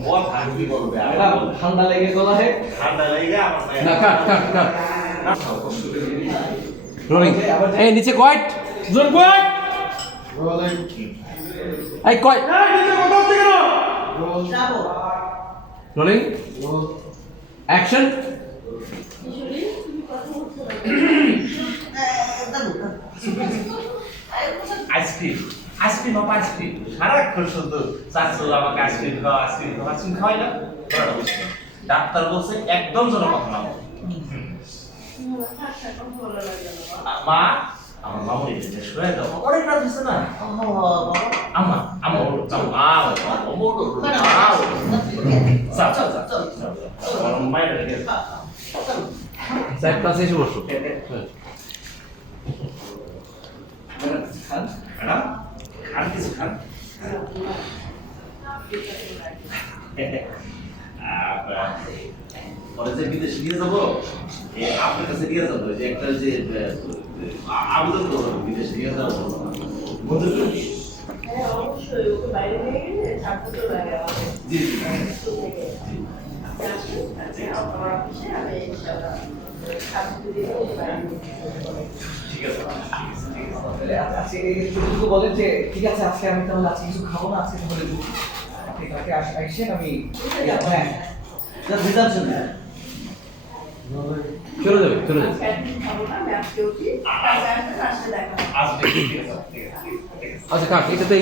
बहुत हार्डी করবে এটা ঠান্ডা লেগে গলা হে ঠান্ডা লেগে আমার না কাট রোলিং এই নিচে কয়েট জোর কয়েট এই কয়েট নিচে কথা হচ্ছে কেন রোলিং অ্যাকশন আইসক্রিম আইসক্রিম বাবা আইসক্রিম সারাক্ষণ শুধু চাচু আমাকে আইসক্রিম খাওয়া আইসক্রিম খাওয়াই না ডাক্তার বলছে একদম যেন কথা না বলে। মা আমার মামু এসে শুয়ে দাও অনেক রাত হয়েছে না আমা আমা মায়ের স্যার কাছে এসে বসো খান ম্যাডাম খান কিছু খান পরে যে বিদেশে নিয়ে যাবো আপনার কাছে নিয়ে যাবো যে একটা যে আবেদন করবো বিদেশে নিয়ে যাবো বন্ধু অবশ্যই ওকে বাইরে নিয়ে গেলে ছাড়তে তো লাগে আমাদের জি জি আমার অফিসে আমি ইনশাআল্লাহ ছাড়তে দিয়ে ওকে বাইরে নিয়ে ঠিক আছে আজকে একটু বলেন যে ঠিক আছে আজকে আমি তাহলে আজকে কিছু খাবো না আজকে তাহলে আপনি কালকে আসেন আমি হ্যাঁ বুঝাচ্ছেন না চলে যাবে আজকে একদিন খাবো না আমি আজকে উঠি কালকে আসতে দেখা হবে। আসবে ঠিক আছে ঠিক আছে আচ্ছা কাট এটাতে